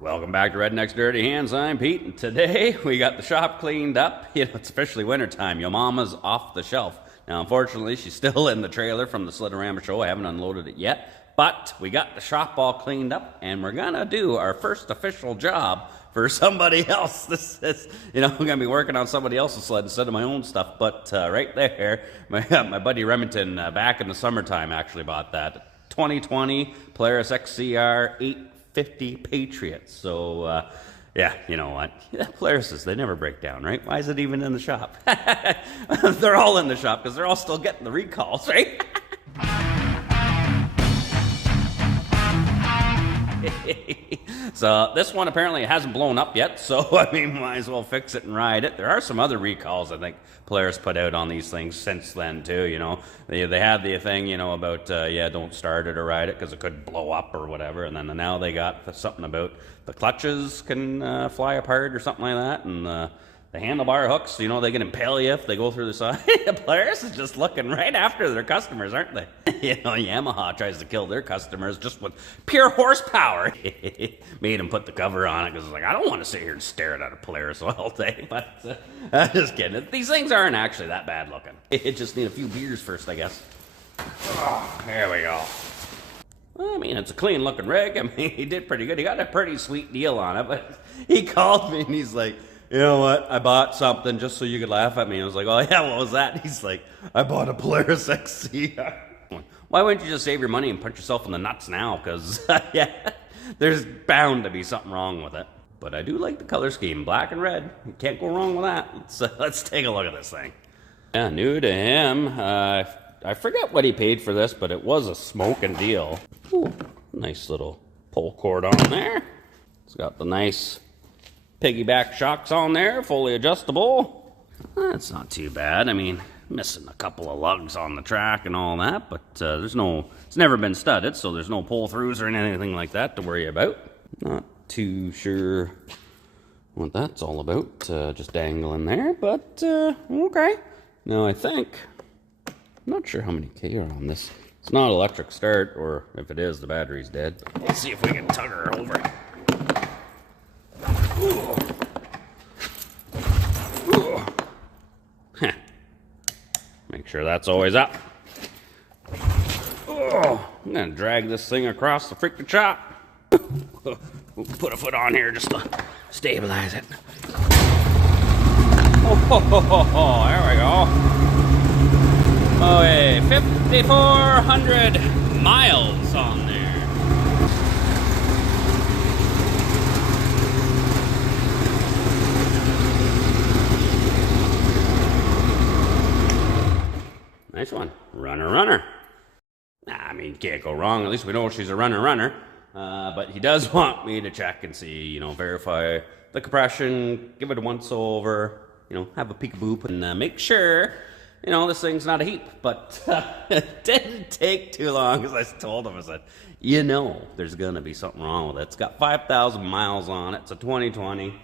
Welcome back to Redneck's Dirty Hands. I'm Pete, and today we got the shop cleaned up. You know, it's officially wintertime. Your mama's off the shelf. Now, unfortunately, she's still in the trailer from the Slitterama show. I haven't unloaded it yet, but we got the shop all cleaned up, and we're gonna do our first official job for somebody else. This is, you know, I'm gonna be working on somebody else's sled instead of my own stuff. But right there, my buddy Remington, back in the summertime, actually bought that 2020 Polaris XCR 850 Patriots. So yeah, you know what? Polarises, they never break down, right? Why is it even in the shop? They're all in the shop because they're all still getting the recalls, right? So this one apparently hasn't blown up yet, so I mean, might as well fix it and ride it. There are some other recalls I think Polaris put out on these things since then too. You know, they had the thing, you know, about yeah, don't start it or ride it because it could blow up or whatever. And then now they got something about the clutches can fly apart or something like that, and the handlebar hooks, you know, they can impale you if they go through the side. Polaris is just looking right after their customers, aren't they? You know, Yamaha tries to kill their customers just with pure horsepower. Made them put the cover on it because it's like, I don't want to sit here and stare at a Polaris all day. But I'm just kidding. These things aren't actually that bad looking. It just need a few beers first, I guess. Oh, there we go. Well, I mean, it's a clean looking rig. I mean, he did pretty good. He got a pretty sweet deal on it, but he called me and he's like, you know what, I bought something just so you could laugh at me. I was like, oh yeah, what was that? He's like, I bought a Polaris XCR. Why wouldn't you just save your money and punch yourself in the nuts now? Because, yeah, there's bound to be something wrong with it. But I do like the color scheme, black and red. You can't go wrong with that. Let's take a look at this thing. Yeah, new to him. I forget what he paid for this, but it was a smoking deal. Ooh, nice little pull cord on there. It's got the nice piggyback shocks on there, fully adjustable. That's not too bad. I mean, missing a couple of lugs on the track and all that, but it's never been studded, so there's no pull-throughs or anything like that to worry about. Not too sure what that's all about, just dangling there, but okay. Now I think, I'm not sure how many K are on this. It's not electric start, or if it is, the battery's dead. Let's see if we can tug her over. Ooh. Ooh. Huh. Make sure that's always up. Oh, I'm gonna drag this thing across the freaking shop. We'll put a foot on here just to stabilize it. Oh, there we go. Oh, hey, 5,400 miles on there. Nice one. Runner. I mean, can't go wrong. At least we know she's a runner. But he does want me to check and see, you know, verify the compression, give it a once over, you know, have a peekaboo and make sure, you know, this thing's not a heap. But it didn't take too long because I told him, I said, you know, there's going to be something wrong with it. It's got 5,000 miles on it. It's a 2020.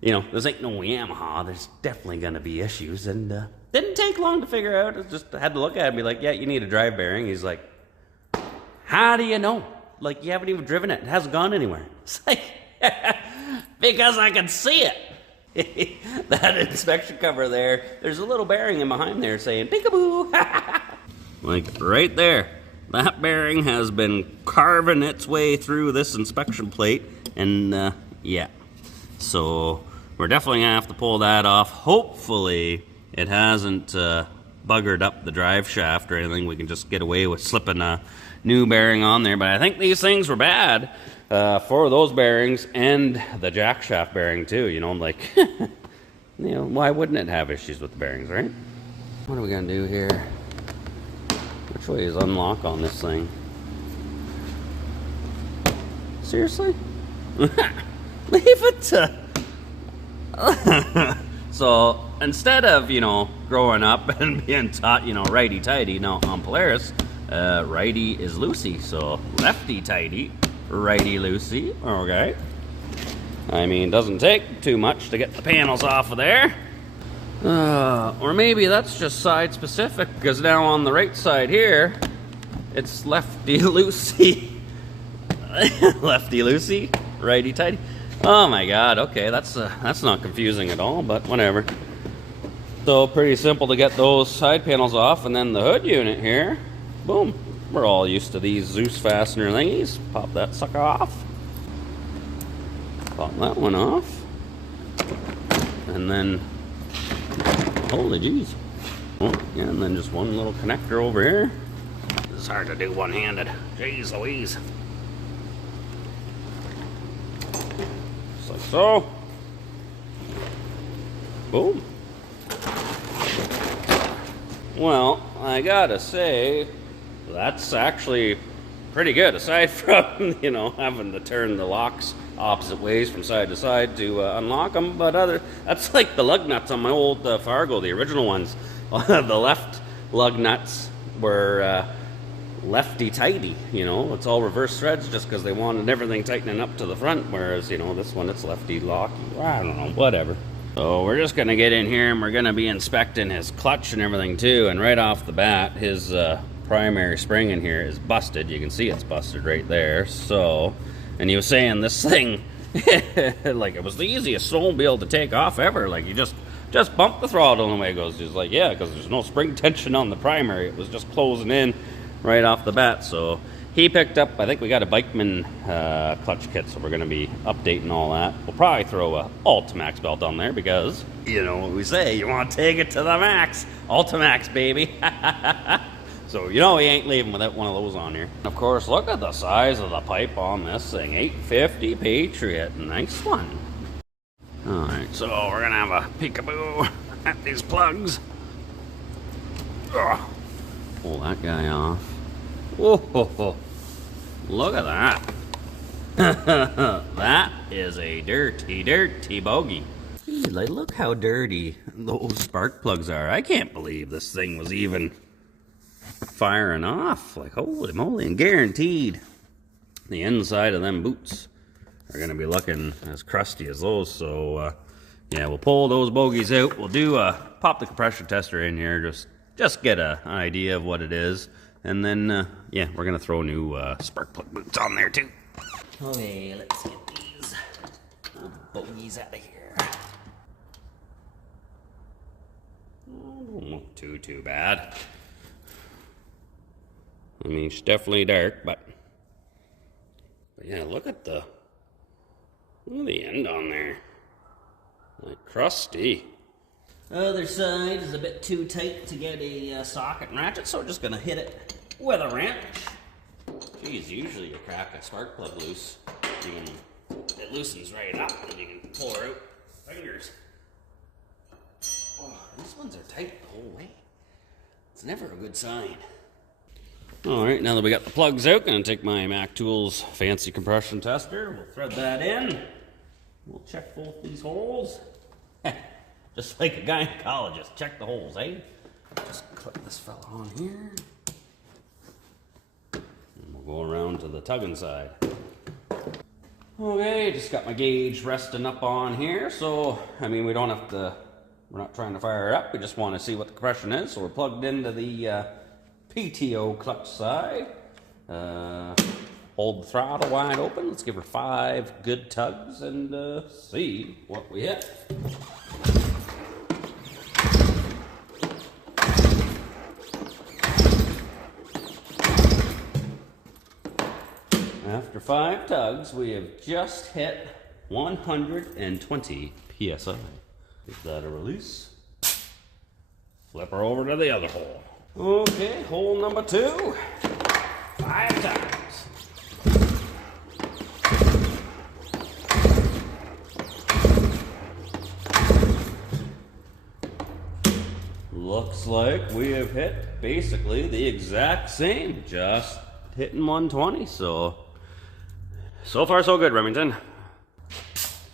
You know, this ain't no Yamaha. There's definitely going to be issues. And didn't take long to figure out. I just had to look at it and be like, yeah, you need a drive bearing. He's like, how do you know? Like, you haven't even driven it. It hasn't gone anywhere. It's like, because I can see it. That inspection cover there, there's a little bearing in behind there saying, peekaboo. Like, right there. That bearing has been carving its way through this inspection plate. And, yeah. So, we're definitely going to have to pull that off. Hopefully, it hasn't buggered up the drive shaft or anything. We can just get away with slipping a new bearing on there. But I think these things were bad for those bearings and the jack shaft bearing too. You know, like, you know, why wouldn't it have issues with the bearings, right? What are we going to do here? Which way is unlock on this thing? Seriously? Leave it to... So, instead of, you know, growing up and being taught, you know, righty-tighty, now on Polaris, righty is loosey, so lefty-tighty, righty-loosey, okay. I mean, doesn't take too much to get the panels off of there. Or maybe that's just side-specific, because now on the right side here, it's lefty-loosey. Lefty-loosey? Righty-tighty. Oh my God, okay, that's not confusing at all, but whatever. So pretty simple to get those side panels off, and then the hood unit here, boom. We're all used to these Zeus fastener thingies. Pop that sucker off. Pop that one off. And then, holy jeez. Oh, yeah, and then just one little connector over here. It's hard to do one-handed. Jeez Louise. Just like so. Boom. Well, I gotta say, that's actually pretty good, aside from, you know, having to turn the locks opposite ways from side to side to unlock them. But that's like the lug nuts on my old Fargo, the original ones. The left lug nuts were lefty-tighty, you know. It's all reverse threads just because they wanted everything tightening up to the front, whereas, you know, this one, it's lefty-locky. I don't know, whatever. So we're just going to get in here and we're going to be inspecting his clutch and everything too. And right off the bat, his primary spring in here is busted. You can see it's busted right there. So, and he was saying this thing, like it was the easiest snowmobile to take off ever. Like you just bump the throttle and away it goes. He's like, yeah, because there's no spring tension on the primary. It was just closing in right off the bat. So he picked up, I think we got a Bikeman clutch kit, so we're going to be updating all that. We'll probably throw a Ultimax belt on there because, you know what we say, you want to take it to the max. Ultimax, baby. So, you know he ain't leaving without one of those on here. Of course, look at the size of the pipe on this thing. 850 Patriot. Nice one. Alright, so we're going to have a peekaboo at these plugs. Ugh. Pull that guy off. Whoa, look at that. That is a dirty bogey. Jeez, like, look how dirty those spark plugs are. I can't believe this thing was even firing off. Like, holy moly, and guaranteed the inside of them boots are going to be looking as crusty as those. So, yeah, we'll pull those bogeys out. We'll do pop the compression tester in here, just get an idea of what it is. And then, yeah, we're going to throw new spark plug boots on there, too. Okay, let's get these bogeys out of here. Oh, don't look too bad. I mean, it's definitely dark, but yeah, look at the end on there. Like, crusty. Other side is a bit too tight to get a socket and ratchet, so we're just going to hit it with a wrench. Geez, usually you crack a spark plug loose, it loosens right up and you can pull her out with fingers. Oh, these ones are tight the whole way. It's never a good sign. Alright, now that we got the plugs out, going to take my Mac Tools fancy compression tester. We'll thread that in. We'll check both these holes. Just like a gynecologist, check the holes, eh? Just clip this fella on here. And we'll go around to the tugging side. Okay, just got my gauge resting up on here. So, I mean, we're not trying to fire it up. We just want to see what the compression is. So we're plugged into the PTO clutch side. Hold the throttle wide open. Let's give her 5 good tugs and see what we hit. After 5 tugs, we have just hit 120 PSI. Give that a release. Flip her over to the other hole. Okay, hole number 2. 5 tugs. Looks like we have hit basically the exact same, just hitting 120, so far so good, Remington.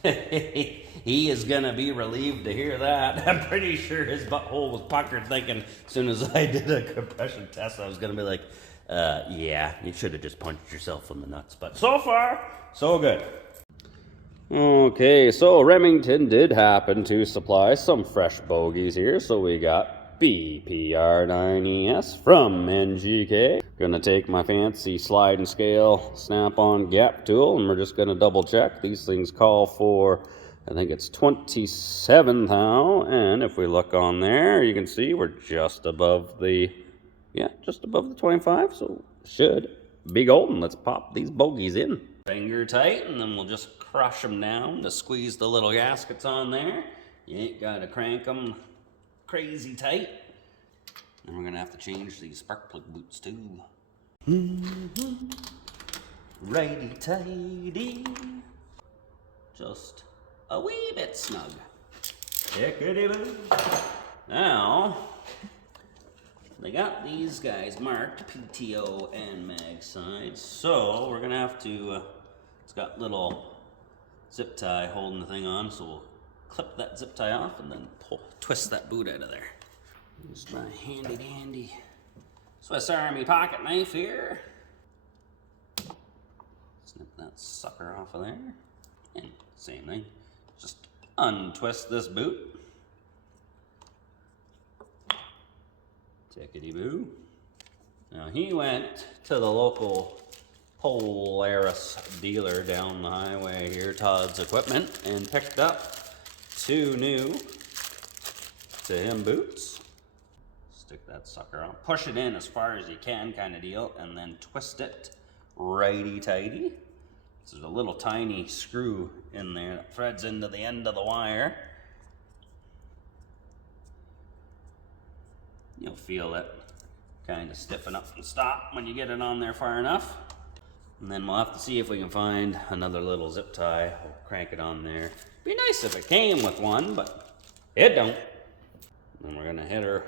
He is gonna be relieved to hear that. I'm pretty sure his butthole was puckered thinking as soon as I did a compression test I was gonna be like, yeah, you should have just punched yourself in the nuts. But so far, so good. Okay, so Remington did happen to supply some fresh bogeys here. So we got BPR9ES from NGK. Gonna take my fancy slide and scale snap-on gap tool, and we're just gonna double check. These things call for, I think it's 27 thou, and if we look on there, you can see we're just above the, just above the 25, so should be golden. Let's pop these bogies in. Finger tight, and then we'll just crush them down to squeeze the little gaskets on there. You ain't gotta crank them crazy tight. And we're gonna have to change these spark plug boots too. Righty tighty. Just a wee bit snug. Tickety-boo. Now, they got these guys marked PTO and mag sides, so we're gonna have to, it's got little zip tie holding the thing on, so we'll clip that zip tie off and then twist that boot out of there. Just my handy dandy Swiss Army pocket knife here. Snip that sucker off of there. And same thing, just untwist this boot. Tickety-boo. Now he went to the local Polaris dealer down the highway here, Todd's Equipment, and picked up 2 new to him boots. Stick that sucker on, push it in as far as you can kind of deal, and then twist it righty-tighty. So there's a little tiny screw in there that threads into the end of the wire. You'll feel it kind of stiffen up and stop when you get it on there far enough. And then we'll have to see if we can find another little zip tie. We'll crank it on there. Be nice if it came with one, but it don't. And we're gonna hit her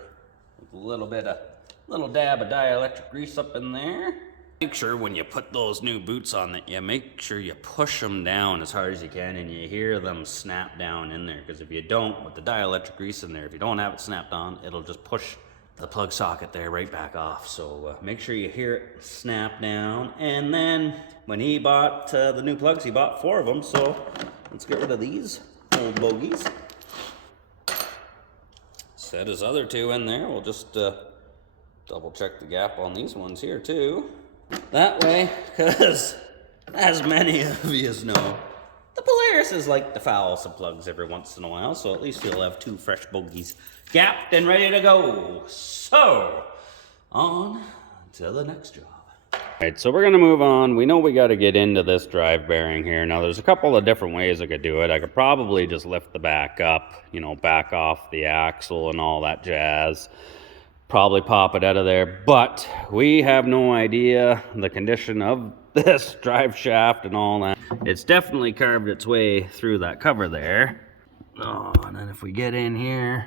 with a little dab of dielectric grease up in there. Make sure when you put those new boots on that you make sure you push them down as hard as you can and you hear them snap down in there. Because if you don't, with the dielectric grease in there, if you don't have it snapped on, it'll just push the plug socket there right back off. So make sure you hear it snap down. And then when he bought the new plugs, he bought 4 of them. So let's get rid of these old bogies. Set his other 2 in there. We'll just double check the gap on these ones here too. That way, because as many of you know, the Polaris is like to foul some plugs every once in a while, so at least you'll have 2 fresh bogies gapped and ready to go. So, on to the next job. All right, so we're gonna move on. We know we gotta get into this drive bearing here. Now there's a couple of different ways I could do it. I could probably just lift the back up, you know, back off the axle and all that jazz. Probably pop it out of there, but we have no idea the condition of this drive shaft and all that. It's definitely carved its way through that cover there. Oh, and then if we get in here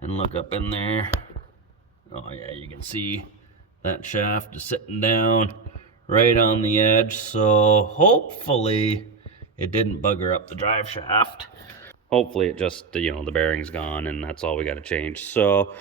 and look up in there, oh yeah, you can see that shaft is sitting down right on the edge, so hopefully it didn't bugger up the drive shaft. Hopefully it just, you know, the bearing's gone and that's all we got to change. So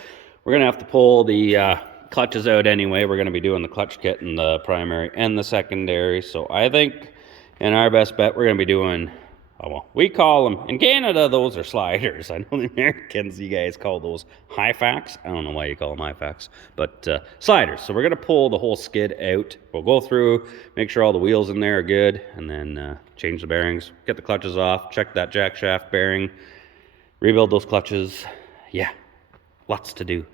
we're gonna have to pull the clutches out anyway. We're gonna be doing the clutch kit in the primary and the secondary. So I think in our best bet, we're gonna be doing, oh well, we call them, in Canada, those are sliders. I know the Americans, you guys call those high facts. I don't know why you call them high facts, but sliders. So we're gonna pull the whole skid out. We'll go through, make sure all the wheels in there are good, and then change the bearings, get the clutches off, check that jack shaft bearing, rebuild those clutches. Yeah, lots to do.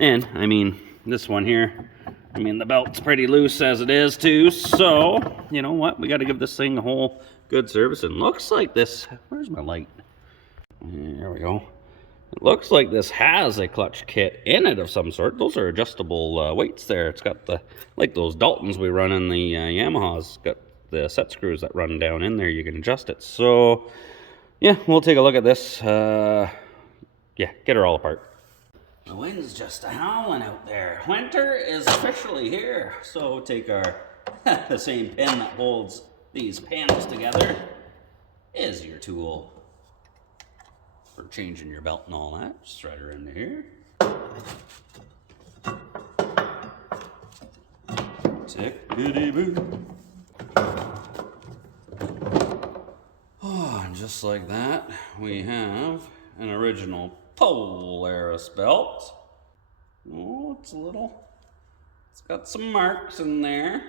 And I mean, this one here, I mean, the belt's pretty loose as it is too, so you know what, we got to give this thing a whole good service. And looks like this, where's my light? There we go. It looks like this has a clutch kit in it of some sort. Those are adjustable weights there. It's got the, like those Daltons we run in the Yamahas, got the set screws that run down in there. You can adjust it. So yeah, we'll take a look at this. Yeah, get her all apart. The wind's just howling out there. Winter is officially here. So take our, the same pin that holds these panels together is your tool for changing your belt and all that. Just thread her into here. Tickety-boo. Oh, and just like that, we have an original Polaris belt. Oh, it's it's got some marks in there.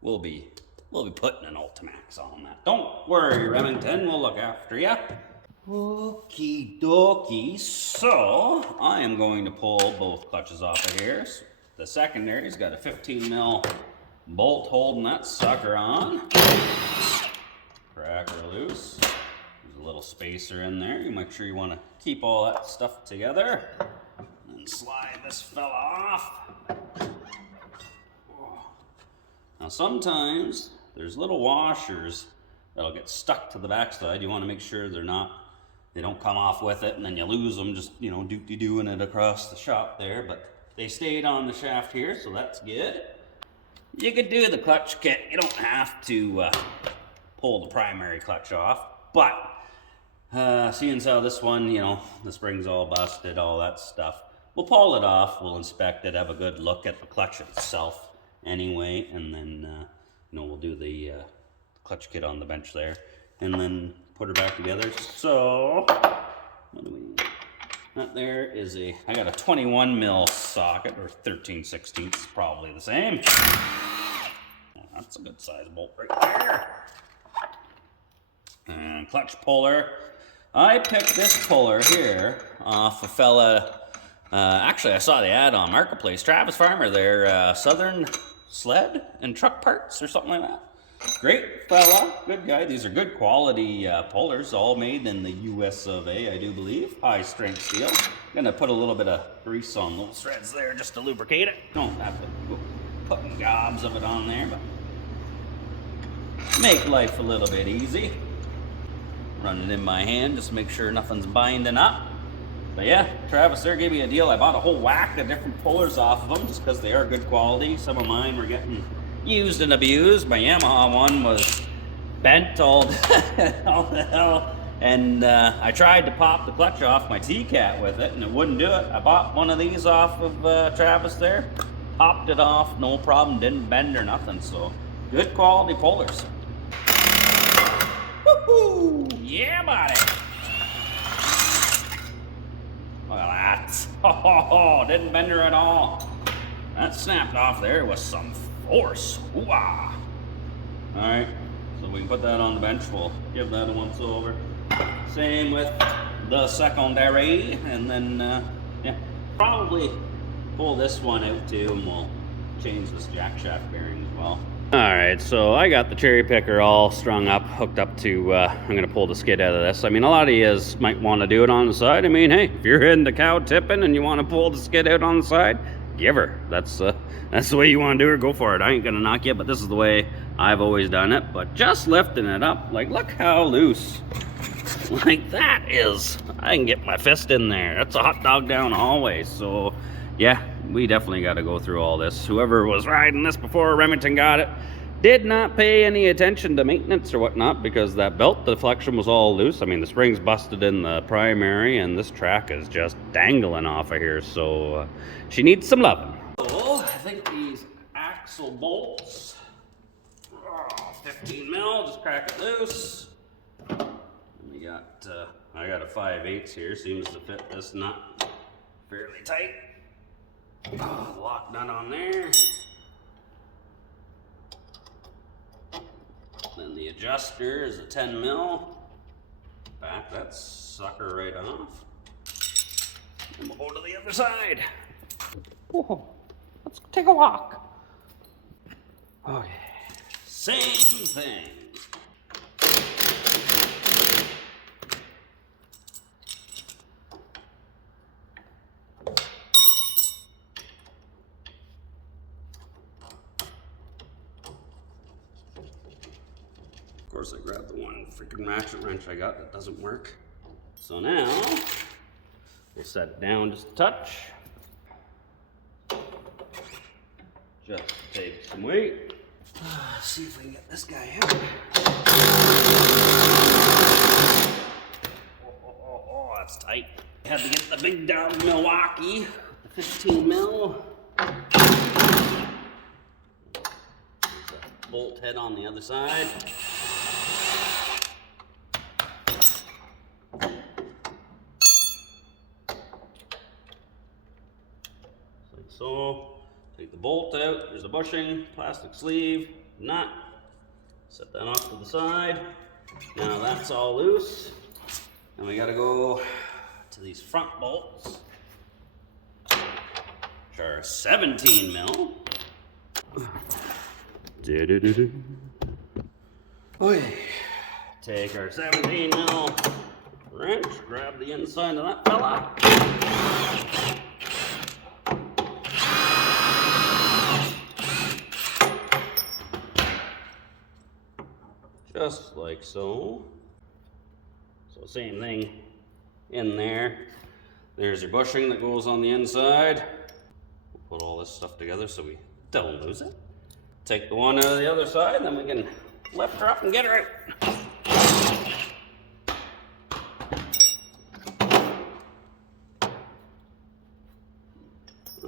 We'll be putting an Ultimax on that. Don't worry, Remington, we'll look after you. Okie dokie, so I am going to pull both clutches off of here. The secondary's got a 15 mil bolt holding that sucker on. Crack her loose. There's a little spacer in there. You make sure you want to keep all that stuff together. And slide this fella off. Now sometimes there's little washers that'll get stuck to the backside. You want to make sure they don't come off with it and then you lose them just, you know, doing it across the shop there. But they stayed on the shaft here, so that's good. You could do the clutch kit. You don't have to pull the primary clutch off. But seeing as how this one, you know, the spring's all busted, all that stuff, we'll pull it off. We'll inspect it, have a good look at the clutch itself anyway, and then you know, we'll do the clutch kit on the bench there, and then put her back together. So what do we? That there is I got a 21 mil socket, or 13/16, probably the same. Well, that's a good size bolt right there. And clutch puller. I picked this puller here off a fella. Actually, I saw the ad on Marketplace. Travis Farmer there, Southern Sled and Truck Parts or something like that. Great fella, good guy. These are good quality pullers, all made in the US of A, I do believe. High strength steel. Gonna put a little bit of grease on those threads there just to lubricate it. Don't have to put gobs of it on there, but make life a little bit easy. Run it in my hand, just make sure nothing's binding up. But yeah, Travis there gave me a deal. I bought a whole whack of different pullers off of them just because they are good quality. Some of mine were getting used and abused. My Yamaha one was bent all the hell. And I tried to pop the clutch off my T-Cat with it and it wouldn't do it. I bought one of these off of Travis there. Popped it off, no problem, didn't bend or nothing. So good quality pullers. Woohoo! Yeah, buddy! Look at that. Oh, didn't bend her at all. That snapped off there with some force. Hoo-ah. Alright, so we can put that on the bench. We'll give that a once over. Same with the secondary. And then, yeah, probably pull this one out too, and we'll change this jack shaft bearing as well. Alright, so I got the cherry picker all strung up, hooked up to, I'm going to pull the skid out of this. I mean, a lot of you might want to do it on the side. I mean, hey, if you're into cow tipping and you want to pull the skid out on the side, give her. That's the way you want to do it, go for it. I ain't going to knock you, but this is the way I've always done it. But just lifting it up, like, look how loose. Like, that is, I can get my fist in there. That's a hot dog down the hallway, so... yeah, we definitely got to go through all this. Whoever was riding this before Remington got it did not pay any attention to maintenance or whatnot because that belt deflection was all loose. I mean, the spring's busted in the primary and this track is just dangling off of here. So she needs some loving. Oh, I think these axle bolts, 15 mil, just crack it loose. We got, I got a 5/8 here, seems to fit this nut fairly tight. Lock nut on there. Then the adjuster is a 10 mil. Back that sucker right off. And we'll go to the other side. Whoa, let's take a walk. Okay, same thing. Of course, I grabbed the one freaking ratchet wrench I got that doesn't work. So now, we'll set it down just a touch. Just take some weight. See if we can get this guy out. Oh, that's tight. Had to get the big dog Milwaukee, the 15 mil. Bolt head on the other side. so. Take the bolt out, there's the bushing, plastic sleeve, nut. Set that off to the side. Now that's all loose. And we gotta go to these front bolts, which are 17 mil. Okay. Take our 17 mil wrench, grab the inside of that fella. Just like so. So same thing in there. There's your bushing that goes on the inside. We'll put all this stuff together so we don't lose it. Take the one out of the other side, then we can lift her up and get her out.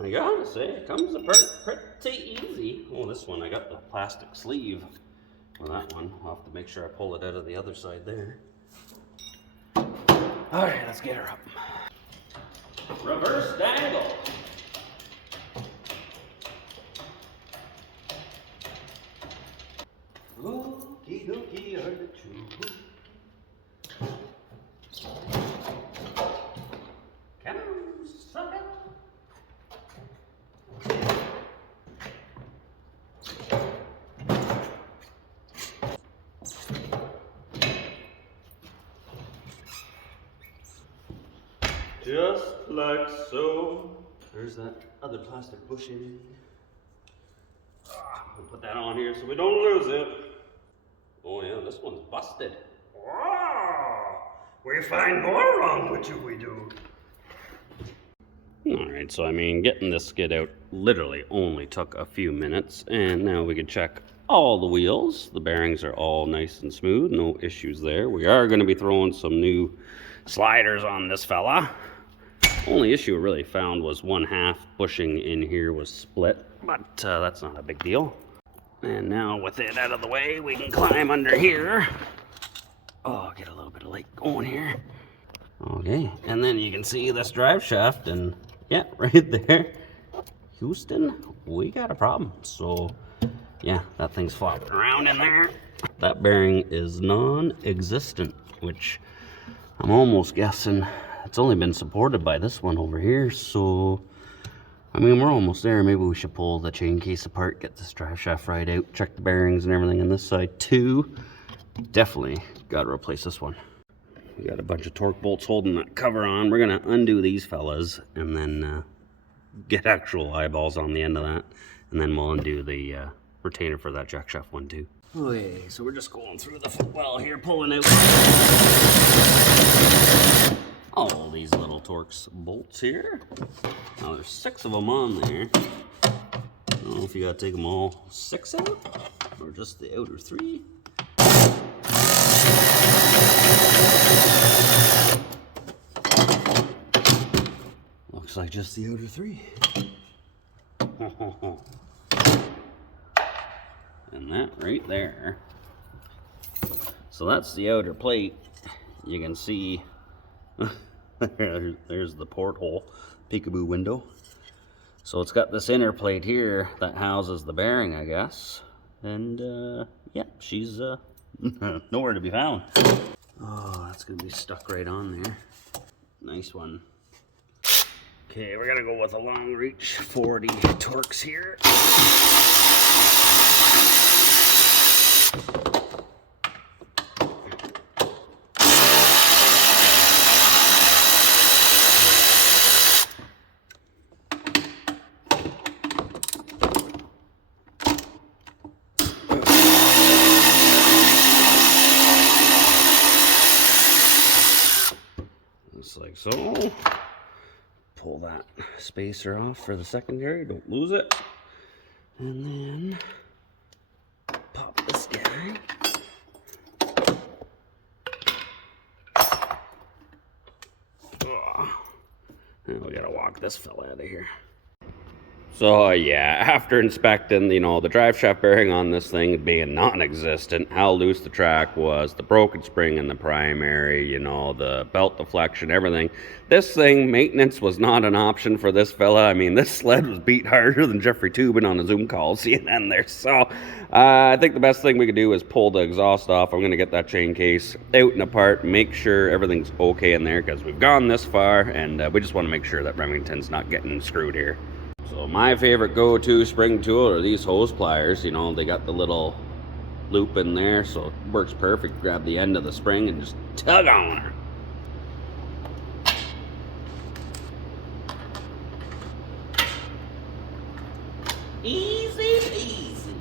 I gotta say, it comes apart pretty easy. Oh, this one, I got the plastic sleeve. Well, that one, I'll have to make sure I pull it out of the other side there. All right, let's get her up. Reverse dangle. Okie dokie, artichoke. Come on, sucker. Just like so. There's that other plastic bushing. We'll put that on here so we don't lose it. Oh yeah, this one's busted. Oh, we find more wrong with you, we do. Alright, so I mean, getting this skid out literally only took a few minutes, and now we can check all the wheels. The bearings are all nice and smooth, no issues there. We are going to be throwing some new sliders on this fella. Only issue we really found was 1/2 bushing in here was split, but that's not a big deal. And now with it out of the way, we can climb under here. Oh, get a little bit of light going here. Okay, and then you can see this drive shaft, and yeah, right there. Houston, we got a problem. So yeah, that thing's flopping around in there. That bearing is non-existent, which I'm almost guessing it's only been supported by this one over here. So I mean, we're almost there. Maybe we should pull the chain case apart, get this drive shaft right out, check the bearings and everything on this side too. Definitely got to replace this one. We got a bunch of torque bolts holding that cover on. We're gonna undo these fellas and then get actual eyeballs on the end of that, and then we'll undo the retainer for that jack shaft one too. Okay, so we're just going through the footwell here, pulling out all these little Torx bolts here. Now there's 6 of them on there. I don't know if you gotta take them all 6 out or just the outer 3. Looks like just the outer 3. And that right there. So that's the outer plate. You can see there's the porthole, peekaboo window. So it's got this inner plate here that houses the bearing, I guess. And yeah, she's nowhere to be found. Oh, that's gonna be stuck right on there. Nice one. Okay, we're gonna go with a long reach 40 Torx here. Just like so. Pull that spacer off for the secondary, don't lose it. And then pop this guy. And we gotta walk this fella out of here. So yeah, after inspecting, the drive shaft bearing on this thing being non-existent, how loose the track was, the broken spring in the primary, the belt deflection, everything. This thing, maintenance was not an option for this fella. I mean, this sled was beat harder than Jeffrey Tubin on the Zoom call, CNN there. So I think the best thing we could do is pull the exhaust off. I'm going to get that chain case out and apart, make sure everything's okay in there, because we've gone this far, and we just want to make sure that Remington's not getting screwed here. So my favorite go-to spring tool are these hose pliers. They got the little loop in there, so it works perfect. Grab the end of the spring and just tug on her. Easy peasy.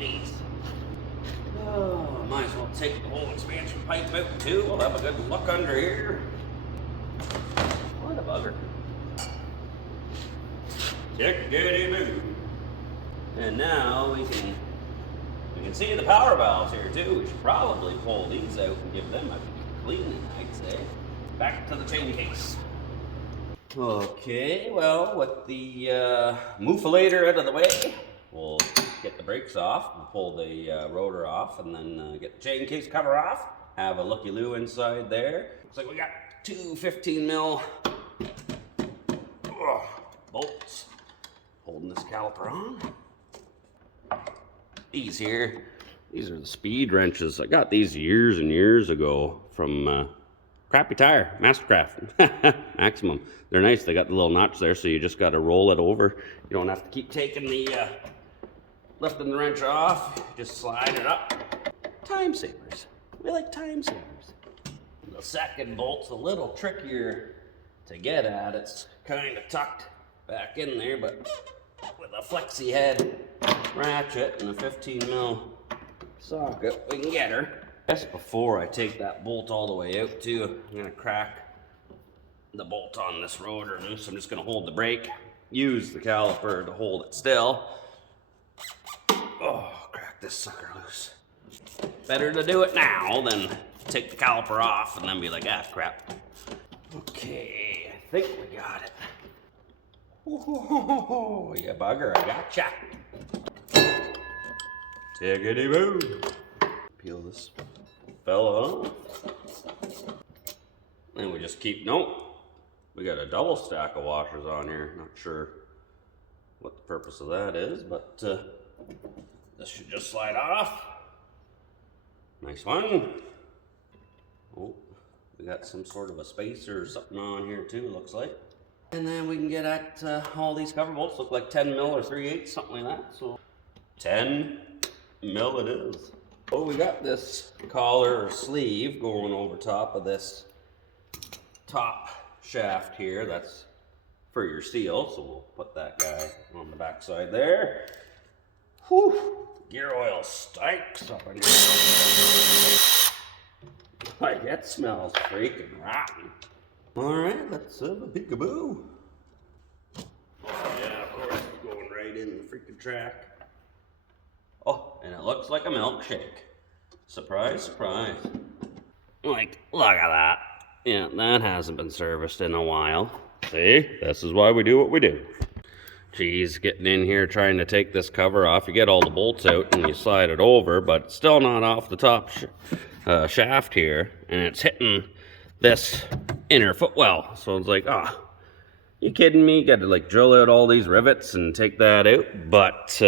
Easy. Oh, might as well take the whole expansion pipe out too. We'll have a good look under here. What a bugger. Tickety-boo. And now we can see the power valves here too. We should probably pull these out and give them a cleaning, I'd say. Back to the chain case. Okay, well, with the muffulator out of the way, we'll get the brakes off, we'll pull the rotor off, and then get the chain case cover off. Have a looky-loo inside there. Looks like we got two 15 mil bolts holding this caliper on. These are the speed wrenches. I got these years and years ago from Crappy Tire, Mastercraft, Maximum. They're nice. They got the little notch there, so you just got to roll it over. You don't have to keep taking lifting the wrench off. Just slide it up. Time savers. We like time savers. The second bolt's a little trickier to get at. It's kind of tucked back in there, but with a flexi head ratchet and a 15 mil socket, we can get her. Just before I take that bolt all the way out too, I'm gonna crack the bolt on this rotor loose. I'm just gonna hold the brake, use the caliper to hold it still. Oh, crack this sucker loose. Better to do it now than take the caliper off and then be like, ah, crap. Okay, I think we got it. Oh, you bugger, I gotcha. Tickety-boo. Peel this fella off. And we just keep, nope. We got a double stack of washers on here. Not sure what the purpose of that is, but this should just slide off. Nice one. Oh, we got some sort of a spacer or something on here too, looks like. And then we can get at all these cover bolts. Look like 10 mil or 3/8, something like that. So 10 mil it is. Oh, we got this collar or sleeve going over top of this top shaft here. That's for your steel, so we'll put that guy on the back side there. Whew, gear oil stinks up in here. Like, that smells freaking rotten. All right, let's have a peekaboo. Yeah, of course, it's going right in the freaking track. Oh, and it looks like a milkshake. Surprise, surprise. Like, look at that. Yeah, that hasn't been serviced in a while. See, this is why we do what we do. Geez, getting in here trying to take this cover off. You get all the bolts out and you slide it over, but it's still not off the top shaft here. And it's hitting this inner footwell. So it's like, you kidding me? You got to like drill out all these rivets and take that out. But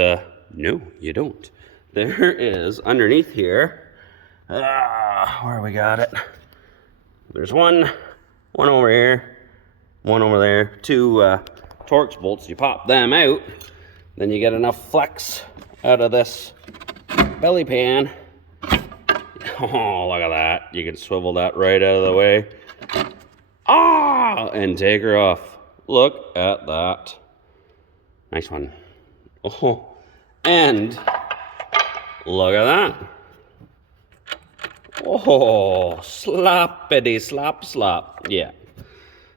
no, you don't. There is underneath here, where we got it. There's one over here, one over there, two Torx bolts. You pop them out, then you get enough flex out of this belly pan. Oh, look at that. You can swivel that right out of the way. And take her off. Look at that. Nice one. Oh, and look at that. Oh, sloppity slop slop. Yeah.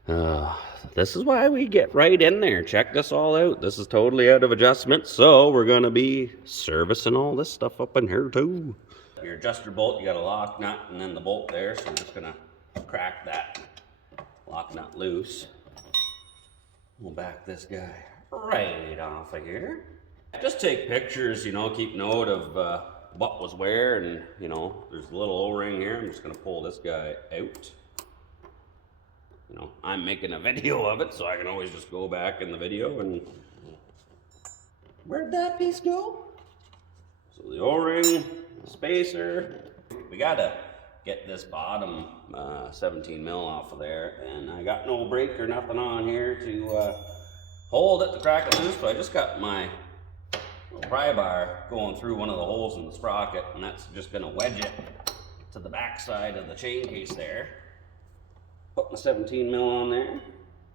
This is why we get right in there. Check this all out. This is totally out of adjustment, so we're going to be servicing all this stuff up in here too. Your adjuster bolt, you got a lock nut and then the bolt there, so we're just going to crack that lock nut loose. We'll back this guy right off of here. Just take pictures, you know, keep note of what was where, and you know, there's a little O-ring here. I'm just gonna pull this guy out. You know, I'm making a video of it, so I can always just go back in the video and where'd that piece go? So the O-ring, the spacer, we gotta get this bottom 17 mil off of there, and I got no brake or nothing on here to hold it to crack it loose, so I just got my pry bar going through one of the holes in the sprocket, and that's just gonna wedge it to the back side of the chain case there. Put my 17 mil on there,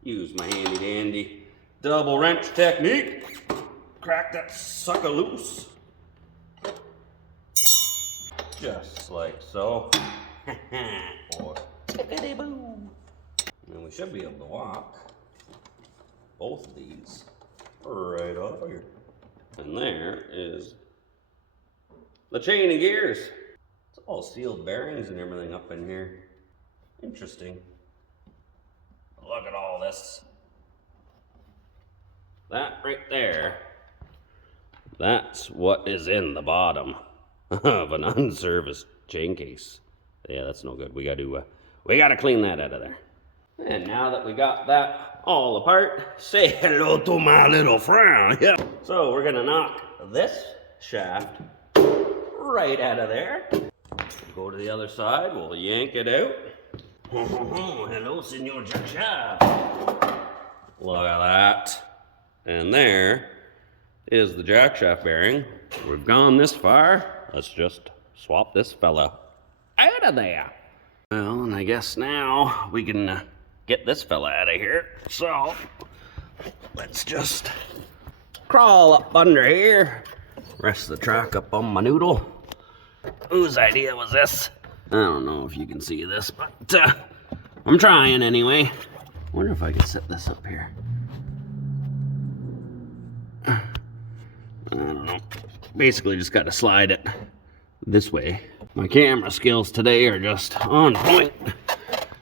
use my handy dandy double wrench technique, crack that sucker loose. Just like so. Or tickety boo. And we should be able to walk both of these right off of here. And there is the chain of gears. It's all sealed bearings and everything up in here. Interesting. Look at all this. That right there, that's what is in the bottom of an unserviced chain case. Yeah, that's no good. We gotta clean that out of there. And now that we got that all apart, say hello to my little friend. Yeah. So we're gonna knock this shaft right out of there. Go to the other side, we'll yank it out. Hello, Senor Jack Shaft. Look at that. And there is the jack shaft bearing. We've gone this far. Let's just swap this fella out of there. Well, and I guess now we can get this fella out of here. So let's just crawl up under here. Rest the truck up on my noodle. Whose idea was this? I don't know if you can see this, but I'm trying anyway. I wonder if I can set this up here. I don't know. Basically just got to slide it this way. My camera skills today are just on point.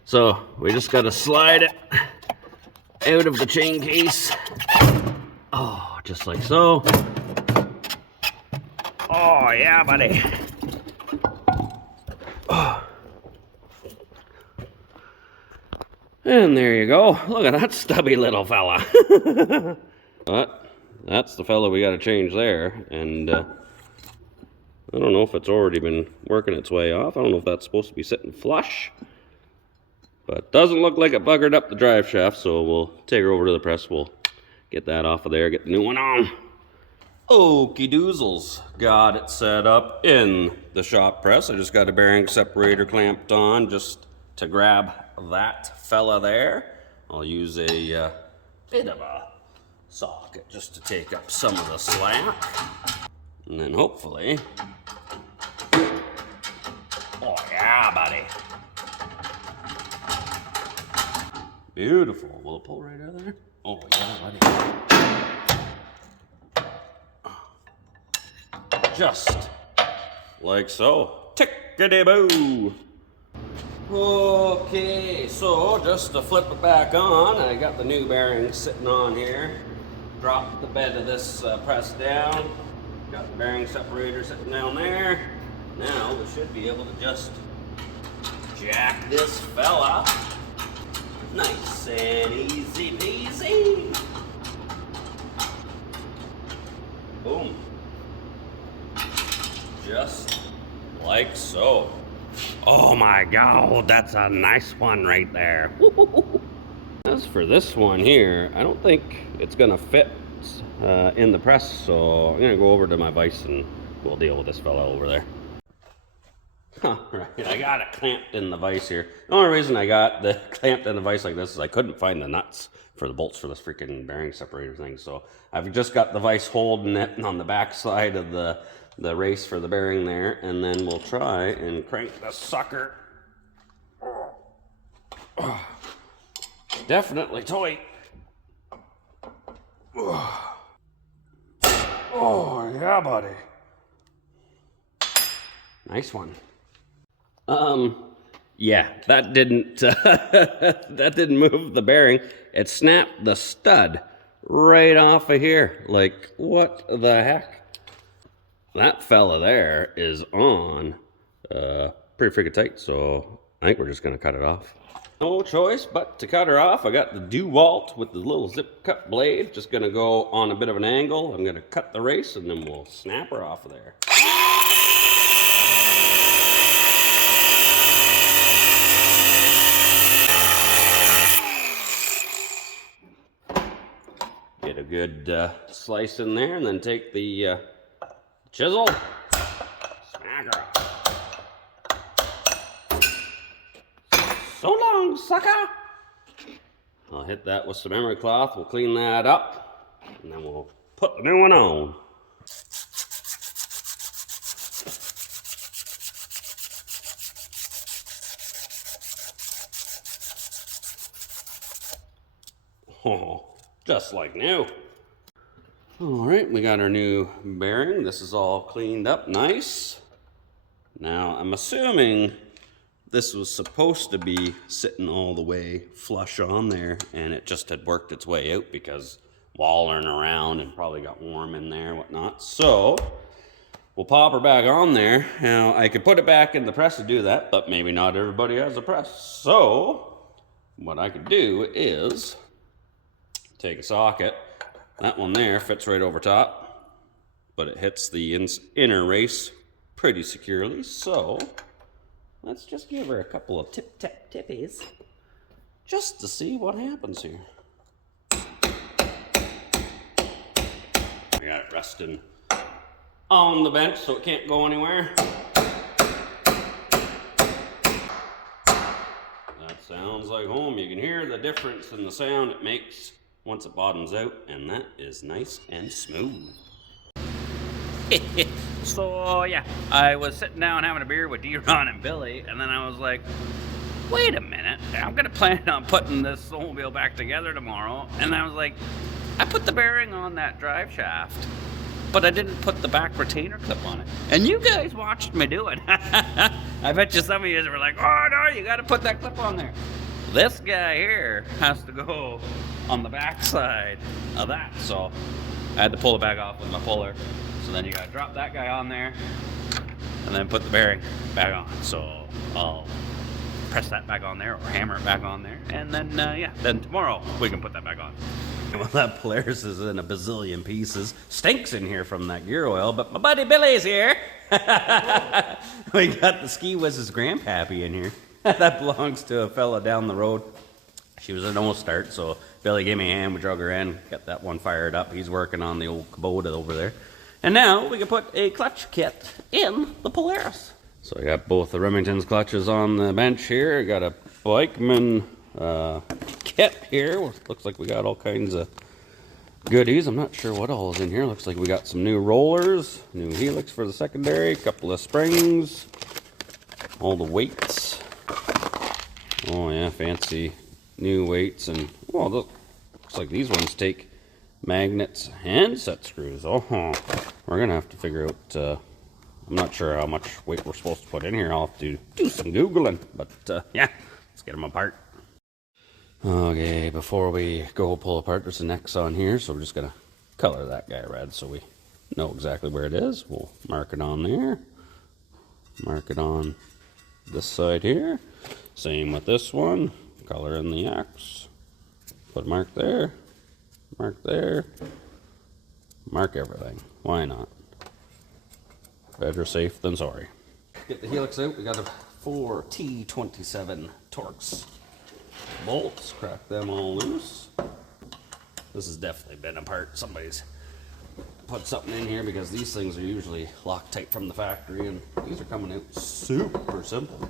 So we just got to slide it out of the chain case. Oh, just like so. Oh, yeah, buddy. Oh. And there you go. Look at that stubby little fella. But that's the fella we got to change there. And I don't know if it's already been working its way off. I don't know if that's supposed to be sitting flush. But doesn't look like it buggered up the drive shaft, so we'll take her over to the press. We'll get that off of there, get the new one on. Okie doozles. Got it set up in the shop press. I just got a bearing separator clamped on just to grab that fella there. I'll use a bit of a socket just to take up some of the slack. And then hopefully... Oh yeah, buddy. Beautiful. Will it pull right out of there? Oh yeah, buddy. Just like so. Tickety-boo. Okay, so just to flip it back on, I got the new bearing sitting on here. Drop the bed of this press down. Got the bearing separator sitting down there. Now we should be able to just jack this fella. Nice and easy peasy. Boom. Just like so. Oh my God, that's a nice one right there. As for this one here, I don't think it's gonna fit in the press, so I'm gonna go over to my vise and we'll deal with this fella over there. Right, I got it clamped in the vise here. The only reason I got the clamped in the vise like this is I couldn't find the nuts for the bolts for this freaking bearing separator thing, so I've just got the vise holding it on the back side of the race for the bearing there, and then we'll try and crank the sucker. Definitely tight. Oh yeah, buddy. Nice one. Yeah, that didn't that didn't move the bearing. It snapped the stud right off of here. Like, what the heck? That fella there is on pretty freaking tight, so I think we're just gonna cut it off. No choice but to cut her off. I got the DeWalt with the little zip cut blade. Just gonna go on a bit of an angle. I'm gonna cut the race and then we'll snap her off of there. Get a good slice in there and then take the chisel, smack her off. So long, sucker! I'll hit that with some emery cloth, we'll clean that up, and then we'll put the new one on. Oh, just like new. All right, we got our new bearing. This is all cleaned up nice. Now, I'm assuming this was supposed to be sitting all the way flush on there, and it just had worked its way out because wallering around and probably got warm in there and whatnot. So, we'll pop her back on there. Now, I could put it back in the press to do that, but maybe not everybody has a press. So, what I could do is take a socket. That one there fits right over top, but it hits the inner race pretty securely. So let's just give her a couple of tip-tap tippies just to see what happens here. I got it resting on the bench so it can't go anywhere. That sounds like home. You can hear the difference in the sound it makes once it bottoms out, and that is nice and smooth. So yeah, I was sitting down having a beer with D-Ron and Billy, and then I was like, wait a minute, I'm gonna plan on putting this snowmobile back together tomorrow. And I was like, I put the bearing on that drive shaft, but I didn't put the back retainer clip on it. And you guys watched me do it. I bet you some of you were like, oh no, you gotta put that clip on there. This guy here has to go on the back side of that, so I had to pull it back off with my puller. So then you gotta drop that guy on there and then put the bearing back on. So I'll press that back on there or hammer it back on there, and then yeah, then tomorrow we can put that back on. Well, that Polaris is in a bazillion pieces. Stinks in here from that gear oil, but my buddy Billy's here. We got the Ski Whizz's Grandpappy in here. That belongs to a fella down the road. She was a no start, so Billy gave me a hand. We drug her in, got that one fired up. He's working on the old Kubota over there. And now we can put a clutch kit in the Polaris. So I got both the Remington's clutches on the bench here. I got a Bikeman kit here. Looks like we got all kinds of goodies. I'm not sure what all is in here. Looks like we got some new rollers, new helix for the secondary, a couple of springs, all the weights. Oh yeah, fancy new weights. And well, looks like these ones take magnets and set screws. Oh, we're gonna have to figure out, I'm not sure how much weight we're supposed to put in here. I'll have to do some Googling, but yeah, let's get them apart. Okay, before we go pull apart, there's an X on here, so we're just gonna color that guy red so we know exactly where it is. We'll mark it on there, mark it on this side here. Same with this one, color in the X, put a mark there, mark there, mark everything. Why not? Better safe than sorry. Get the helix out. We got a 4 T27 Torx bolts. Crack them all loose. This has definitely been apart. Somebody's put something in here because these things are usually Loctite from the factory, and these are coming out super simple.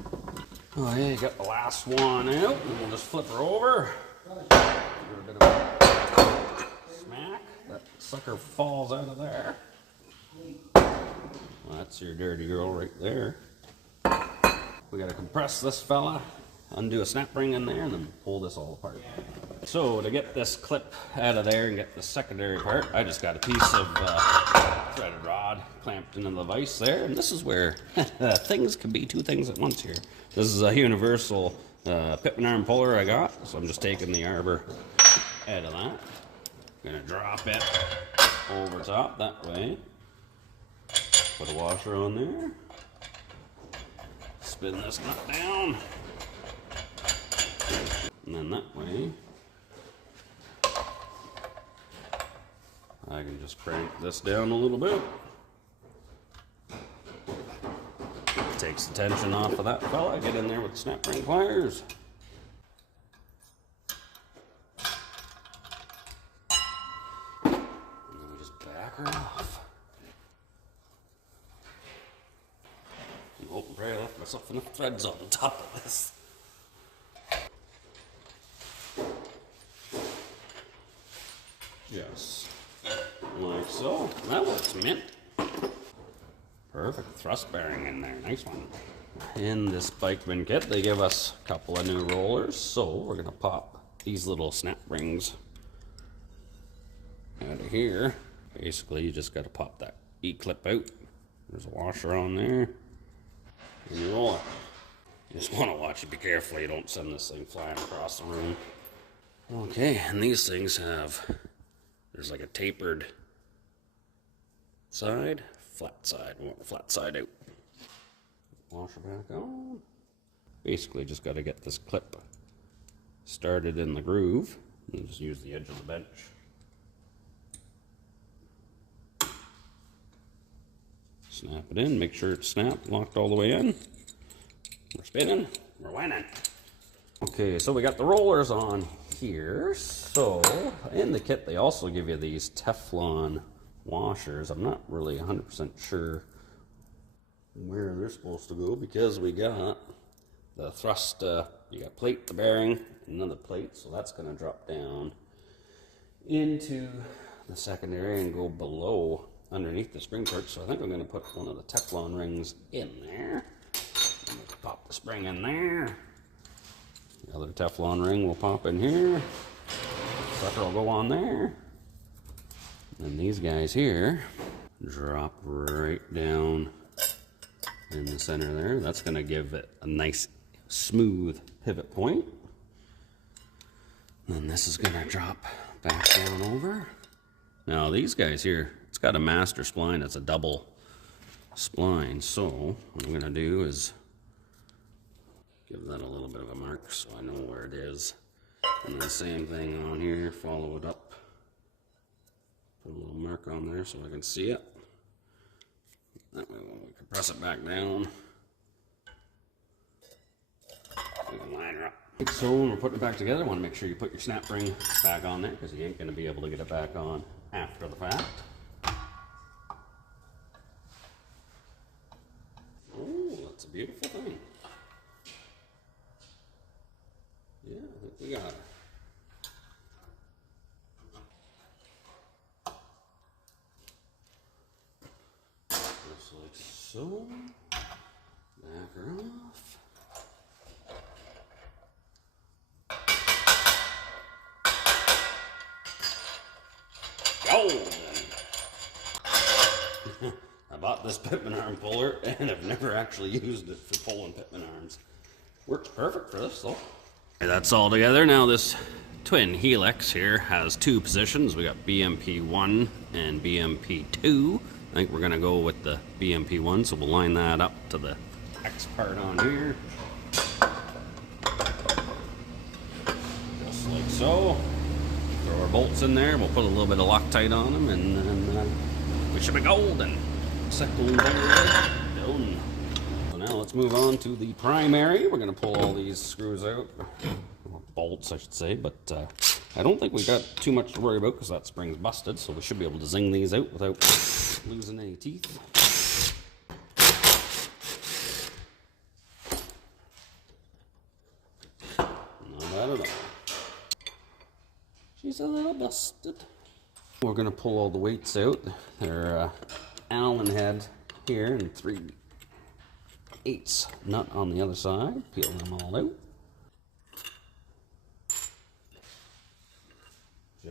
Oh yeah, you got the last one out, and we'll just flip her over. Give her a bit of a smack. That sucker falls out of there. Well, that's your dirty girl right there. We gotta compress this fella, undo a snap ring in there, and then pull this all apart. So to get this clip out of there and get the secondary part, I just got a piece of threaded rod clamped into the vise there, and this is where things can be two things at once here. This is a universal Pitman arm puller I got, so I'm just taking the arbor out of that. Gonna drop it over top that way. Put a washer on there. Spin this nut down. And then that way, I can just crank this down a little bit. Takes the tension off of that fella. Get in there with the snap ring pliers. And then we just back her off. And hope and pray I left myself enough threads on top of this. Yes. Like so. That looks mint. Perfect thrust bearing in there. Nice one. In this bikeman kit, they give us a couple of new rollers, so we're going to pop these little snap rings out of here. Basically, you just got to pop that E-clip out. There's a washer on there. And you roll it. You just want to watch it. Be careful you don't send this thing flying across the room. Okay, and these things have... There's like a tapered side, flat side. We want the flat side out. Washer back on. Basically just got to get this clip started in the groove. And just use the edge of the bench. Snap it in, make sure it's snapped, locked all the way in. We're spinning, we're winning. Okay, so we got the rollers on here. So in the kit they also give you these Teflon washers. I'm not really 100% sure where they're supposed to go because we got the thrust, you got plate, the bearing, another plate, so that's going to drop down into the secondary and go below underneath the spring perch. So I think I'm going to put one of the Teflon rings in there. Pop the spring in there. The other Teflon ring will pop in here. Sucker will go on there. And these guys here drop right down in the center there. That's going to give it a nice smooth pivot point. And then this is going to drop back down over. Now these guys here, it's got a master spline. It's a double spline. So what I'm going to do is give that a little bit of a mark so I know where it is. And the same thing on here, follow it up. Put a little mark on there so I can see it. That way when we can press it back down, we can line her up. So when we're putting it back together, I want to make sure you put your snap ring back on there because you ain't going to be able to get it back on after the fact. Oh, that's a beautiful thing. Yeah, I think we got her. Just like so. Back her off. Golden! I bought this Pitman arm puller and I've never actually used it for pulling Pitman arms. Works perfect for this though. That's all together. Now this twin helix here has two positions. We got BMP1 and BMP2. I think we're gonna go with the BMP1, so we'll line that up to the X part on here. Just like so. Throw our bolts in there. We'll put a little bit of Loctite on them, and then we should be golden. Second done. Now let's move on to the primary. We're going to pull all these screws out, or bolts I should say, but I don't think we got too much to worry about because that spring's busted, so we should be able to zing these out without losing any teeth. Not bad at all. She's a little busted. We're going to pull all the weights out. They're Allen head here and 3/8 nut on the other side. Peel them all out.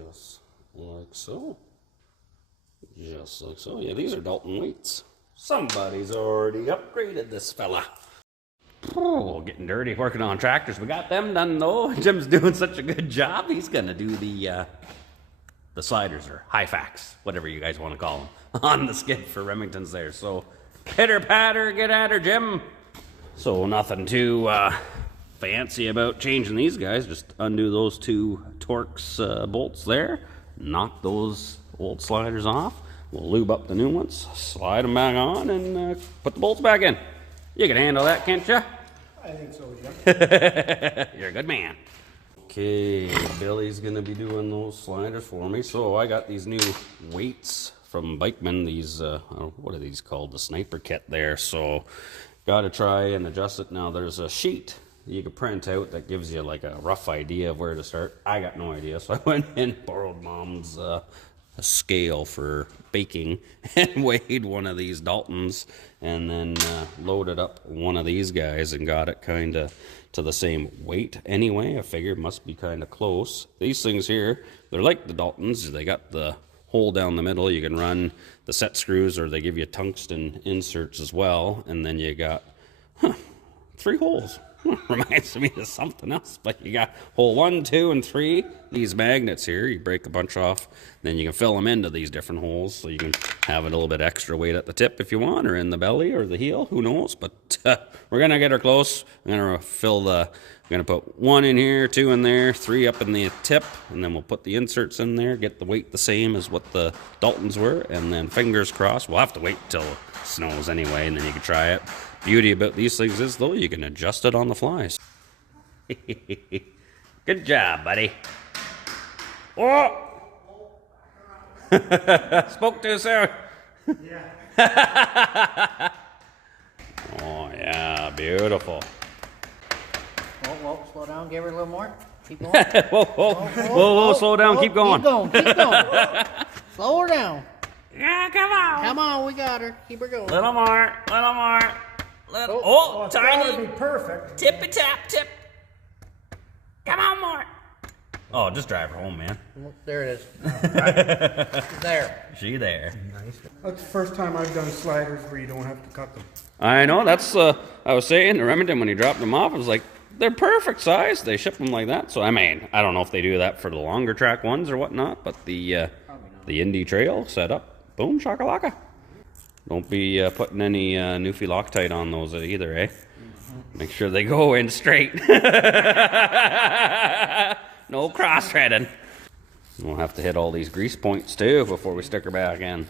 Just like so. Just like so. Yeah, these are Dalton weights. Somebody's already upgraded this fella. Oh, getting dirty working on tractors. We got them done though. Jim's doing such a good job. He's gonna do the sliders or high facts, whatever you guys want to call them, on the skid for Remingtons there. So pitter patter, get at her, Jim. So nothing too fancy about changing these guys. Just undo those two Torx bolts there. Knock those old sliders off. We'll lube up the new ones, slide them back on, and put the bolts back in. You can handle that, can't you? I think so, Jim. You're a good man. Okay, Billy's gonna be doing those sliders for me. So I got these new weights from Bikeman. These, what are these called? The sniper kit there. So gotta try and adjust it. Now there's a sheet you can print out that gives you like a rough idea of where to start. I got no idea, so I went and borrowed Mom's a scale for baking and weighed one of these Daltons and then loaded up one of these guys and got it kind of to the same weight anyway. I figured it must be kind of close. These things here, they're like the Daltons. They got the hole down the middle. You can run the set screws, or they give you tungsten inserts as well, and then you got 3 holes. Reminds me of something else, but you got hole 1, 2, and 3. These magnets here, you break a bunch off, then you can fill them into these different holes, so you can have a little bit extra weight at the tip if you want, or in the belly or the heel, who knows. But we're gonna get her close. I'm gonna put 1 in here, 2 in there, 3 up in the tip, and then we'll put the inserts in there, get the weight the same as what the Daltons were, and then fingers crossed. We'll have to wait till it snows anyway, and then you can try it. Beauty about these things is, though, you can adjust it on the flies. Good job, buddy. Oh! Spoke too soon. Yeah. Oh, yeah, beautiful. Whoa, slow down, give her a little more. Keep going. Whoa, slow down, keep going. Keep going. Slow her down. Yeah, come on. Come on, we got her. Keep her going. Little more. It's tiny. gotta be perfect. Tippy tap, tip. Come on, more. Oh, just drive her home, man. There it is. There. She there. Nice. That's the first time I've done sliders where you don't have to cut them. I know, that's, I was saying to Remington when he dropped them off, I was like, they're perfect size. They ship them like that. So, I mean, I don't know if they do that for the longer track ones or whatnot, but the Indy Trail setup, boom, shakalaka. Don't be putting any Newfie Loctite on those either, eh? Make sure they go in straight. No cross-threading. We'll have to hit all these grease points too before we stick her back in.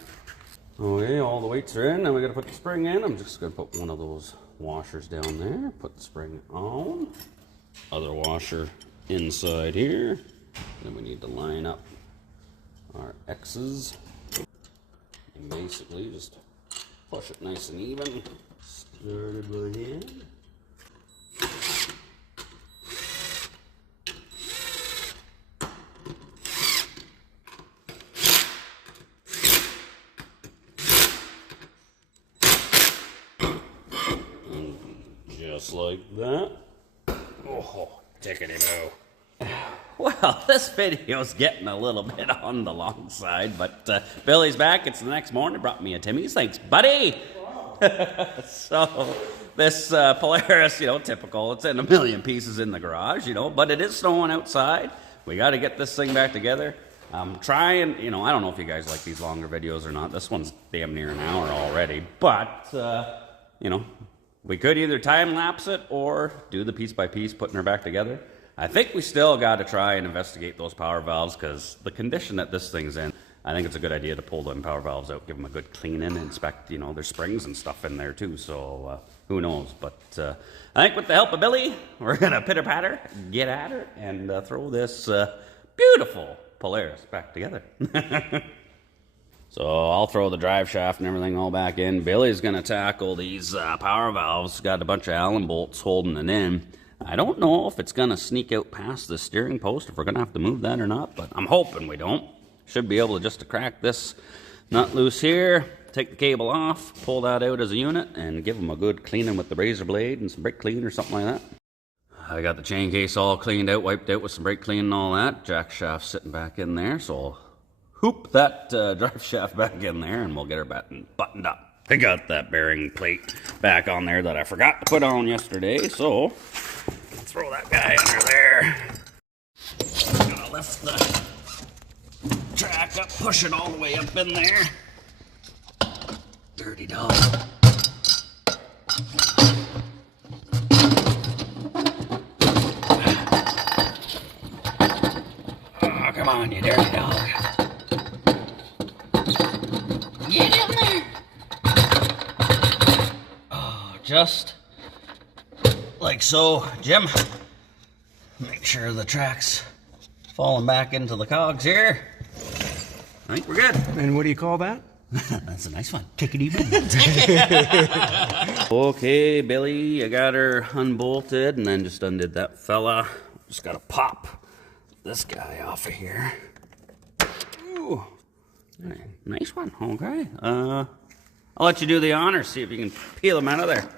Okay, all the weights are in. Now we gotta put the spring in. I'm just gonna put one of those washers down there. Put the spring on. Other washer inside here. Then we need to line up our X's. And basically just push it nice and even. Started by hand. Just like that. Oh, tickety-boo. Well, this video's getting a little bit on the long side, but Billy's back. It's the next morning. Brought me a Timmy's. Thanks, buddy. So, this Polaris, typical. It's in a million pieces in the garage, but it is snowing outside. We got to get this thing back together. I'm trying, I don't know if you guys like these longer videos or not. This one's damn near an hour already, but, we could either time-lapse it or do the piece by piece, putting her back together. I think we still got to try and investigate those power valves, because the condition that this thing's in, I think it's a good idea to pull them power valves out, give them a good cleaning, inspect, there's springs and stuff in there too, so who knows. But I think with the help of Billy, we're going to pitter-patter, get at her, and throw this beautiful Polaris back together. So I'll throw the drive shaft and everything all back in. Billy's going to tackle these power valves. Got a bunch of Allen bolts holding it in. I don't know if it's going to sneak out past the steering post, if we're going to have to move that or not, but I'm hoping we don't. Should be able to just crack this nut loose here, take the cable off, pull that out as a unit, and give them a good cleaning with the razor blade and some brake clean or something like that. I got the chain case all cleaned out, wiped out with some brake clean and all that. Jack shaft sitting back in there, so I'll hoop that drive shaft back in there and we'll get her buttoned up. I got that bearing plate back on there that I forgot to put on yesterday, so throw that guy under there. Gonna lift the track up, push it all the way up in there. Dirty dog. Oh, come on, you dirty dog. Get in there. Oh, just like so, Jim. Make sure the track's falling back into the cogs here. I think we're good. And what do you call that? That's a nice one. Take it even. Okay, Billy, I got her unbolted and then just undid that fella. Just gotta pop this guy off of here. Ooh. Nice one. Okay. I'll let you do the honors. See if you can peel him out of there.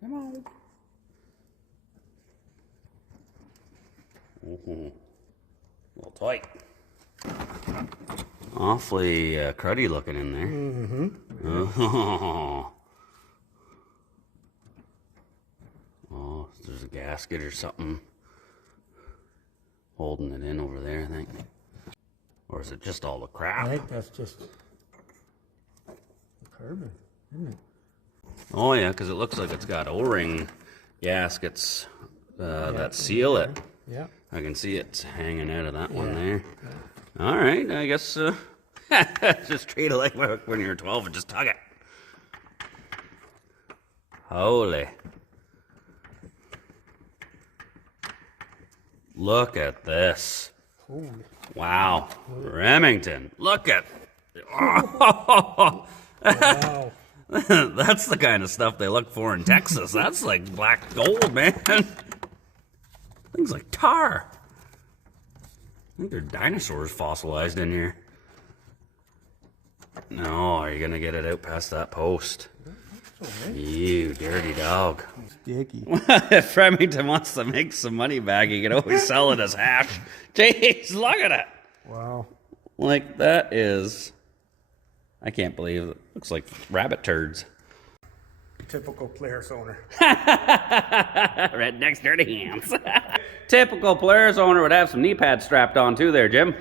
Come on. A little tight. Awfully cruddy looking in there. Oh. Oh, there's a gasket or something holding it in over there, I think. Or is it just all the crap? I think that's just the carbon, isn't it? Oh yeah, because it looks like it's got O-ring gaskets that seal it. Yeah. I can see it's hanging out of that one there. Yeah. All right, I guess just treat it like when you're 12 and just tug it. Holy. Look at this. Holy. Wow. Remington. Look at. Oh. Wow. That's the kind of stuff they look for in Texas. That's like black gold, man. Things like tar. I think there are dinosaurs fossilized in here. No, are you gonna get it out past that post? You dirty dog. Sticky. If Remington wants to make some money back, he can always sell it as hash. Jeez, look at it. Wow. Like, that is... I can't believe it. Looks like rabbit turds. Typical Polaris owner. Redneck's dirty hands. Typical Polaris owner would have some knee pads strapped on too there, Jim.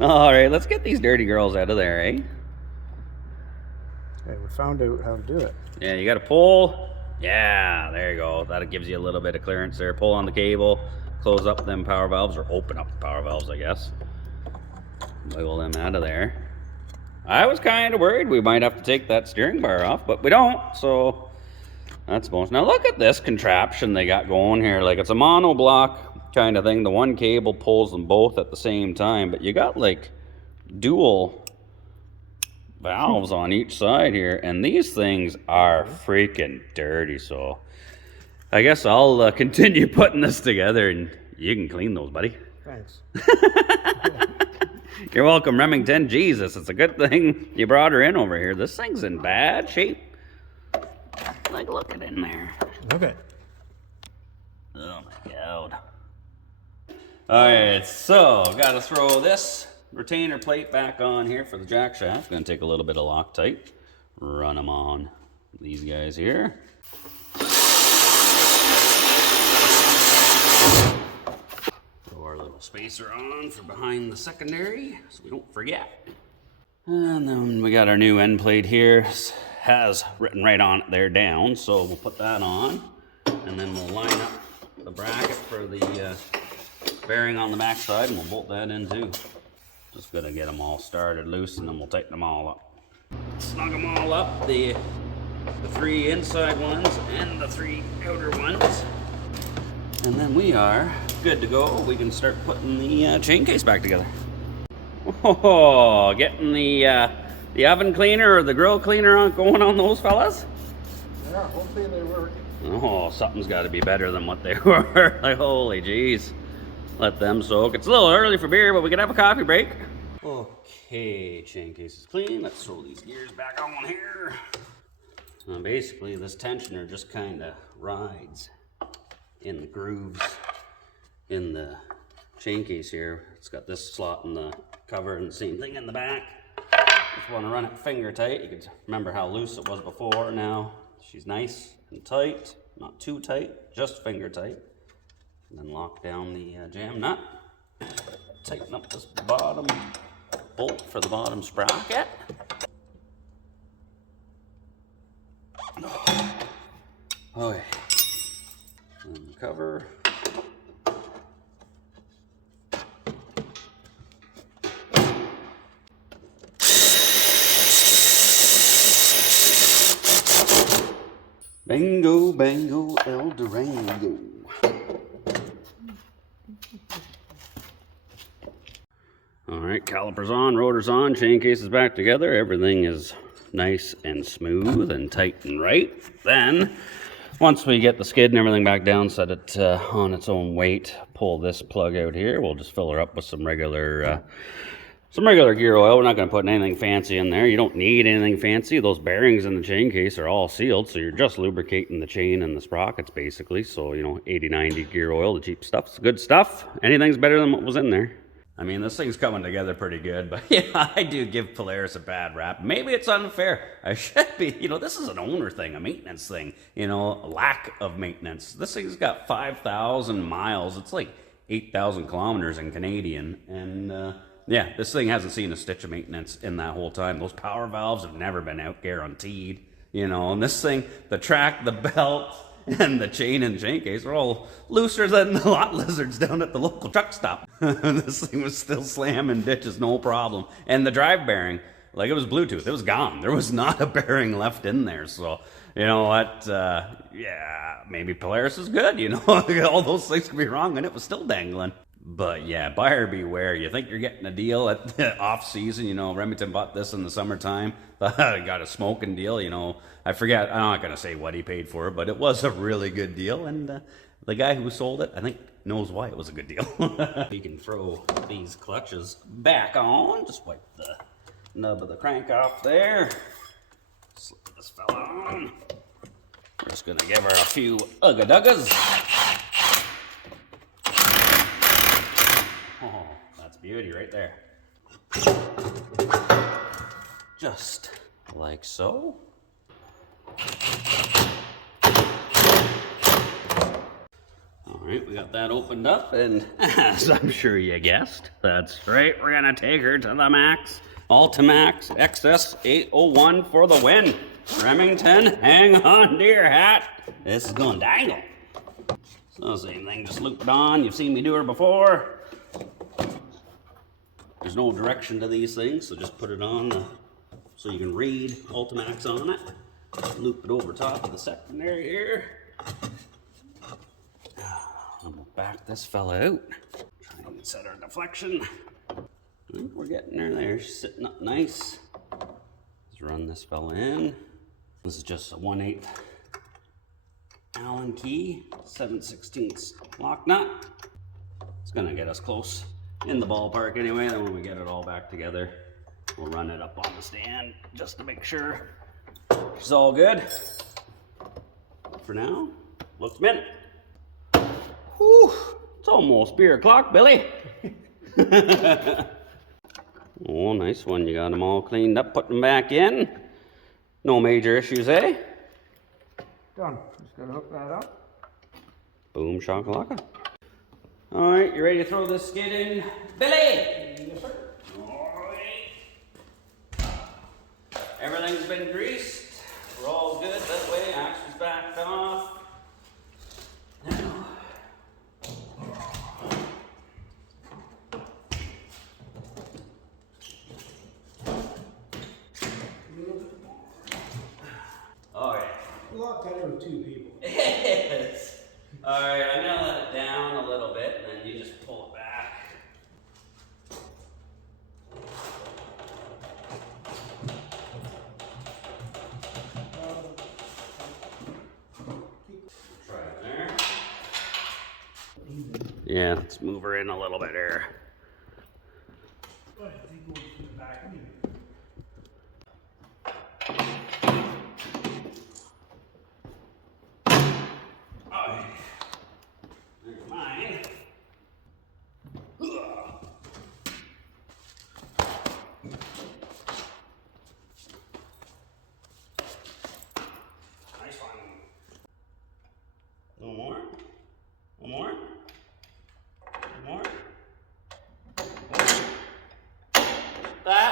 All right, let's get these dirty girls out of there, eh? Okay, we found out how to do it. Yeah, you got to pull. Yeah, there you go. That gives you a little bit of clearance there. Pull on the cable, close up them power valves, or open up the power valves, I guess. Wiggle them out of there. I was kind of worried we might have to take that steering bar off, but we don't, so that's bonus. Now look at this contraption they got going here. Like, it's a monoblock kind of thing. The one cable pulls them both at the same time, but you got like dual valves on each side here, and these things are freaking dirty, so I guess I'll continue putting this together and you can clean those, buddy. Thanks. You're welcome, Remington. Jesus, it's a good thing you brought her in over here. This thing's in bad shape. Like, look at it in there. Okay. Oh my God. Alright, so gotta throw this retainer plate back on here for the jack shaft. Gonna take a little bit of Loctite. Run them on these guys here. Our little spacer on for behind the secondary so we don't forget. And then we got our new end plate here. Has written right on it there down, so we'll put that on and then we'll line up the bracket for the bearing on the back side and we'll bolt that in too. Just gonna get them all started loose and then we'll tighten them all up. Snug them all up, the 3 inside ones and the 3 outer ones. And then we are good to go. We can start putting the chain case back together. Oh, getting the oven cleaner or the grill cleaner on going on those fellas? Yeah, hopefully they work. Oh, something's got to be better than what they were. Like, holy jeez. Let them soak. It's a little early for beer, but we can have a coffee break. Okay, chain case is clean. Let's throw these gears back on here. Basically, this tensioner just kind of rides in the grooves in the chain case here. It's got this slot in the cover and the same thing in the back. If you want to run it finger tight, you can remember how loose it was before. Now she's nice and tight, not too tight, just finger tight. And then lock down the jam nut. Tighten up this bottom bolt for the bottom sprocket. Okay. And the cover. Bango, bango, El Durango. All right, calipers on, rotors on, chain case is back together. Everything is nice and smooth and tight and right. Then, once we get the skid and everything back down, set it on its own weight, pull this plug out here. We'll just fill her up with some regular gear oil. We're not going to put anything fancy in there. You don't need anything fancy. Those bearings in the chain case are all sealed, so you're just lubricating the chain and the sprockets basically. So, you know, 80-90 gear oil, the cheap stuff's good stuff. Anything's better than what was in there. I mean, this thing's coming together pretty good, but yeah, I do give Polaris a bad rap. Maybe it's unfair. I should be, you know, this is an owner thing, a maintenance thing, you know, a lack of maintenance. This thing's got 5,000 miles. It's like 8,000 kilometers in Canadian, and yeah, this thing hasn't seen a stitch of maintenance in that whole time. Those power valves have never been out guaranteed, you know, and this thing, the track, the belt, and the chain and chain case are all looser than the lot lizards down at the local truck stop. This thing was still slamming ditches, no problem. And the drive bearing, like it was Bluetooth, it was gone. There was not a bearing left in there. So, you know what, yeah, maybe Polaris is good, you know. All those things could be wrong and it was still dangling. But yeah, buyer beware. You think you're getting a deal at the off season, you know, Remington bought this in the summertime. Got a smoking deal, you know. I forget, I'm not going to say what he paid for it, but it was a really good deal. And the guy who sold it, I think, knows why it was a good deal. You can throw these clutches back on. Just wipe the nub of the crank off there. Slip this fella on. We're just going to give her a few ugga-duggas. Oh, that's beauty right there. Just like so. Alright, we got that opened up, and as I'm sure you guessed, that's right, we're gonna take her to the max. Ultimax XS 801 for the win. Remington, hang on to your hat. This is gonna dangle. So same thing, just loop it on. You've seen me do her before. There's no direction to these things, so just put it on so you can read Ultimax on it. Loop it over top of the secondary here. I'm gonna back this fella out. Try and set our deflection. I think we're getting her there. She's sitting up nice. Let's run this fella in. This is just a 1/8 Allen key, 7/16 lock nut. It's gonna get us close in the ballpark anyway. Then when we get it all back together, we'll run it up on the stand just to make sure it's all good. For now, looks mint. Whew, it's almost beer o'clock, Billy. Oh, nice one. You got them all cleaned up, put them back in. No major issues, eh? Done. Just gotta hook that up. Boom shakalaka. All right, you ready to throw this skid in, Billy? Yes, sir. All right. Everything's been greased. We're all good that way. Axle's backed off. Now, all right. A lot better with two people. Yes. All right, I'm gonna let it down a little bit, and then you just pull it back. Try it there. Yeah, let's move her in a little bit here. I think we'll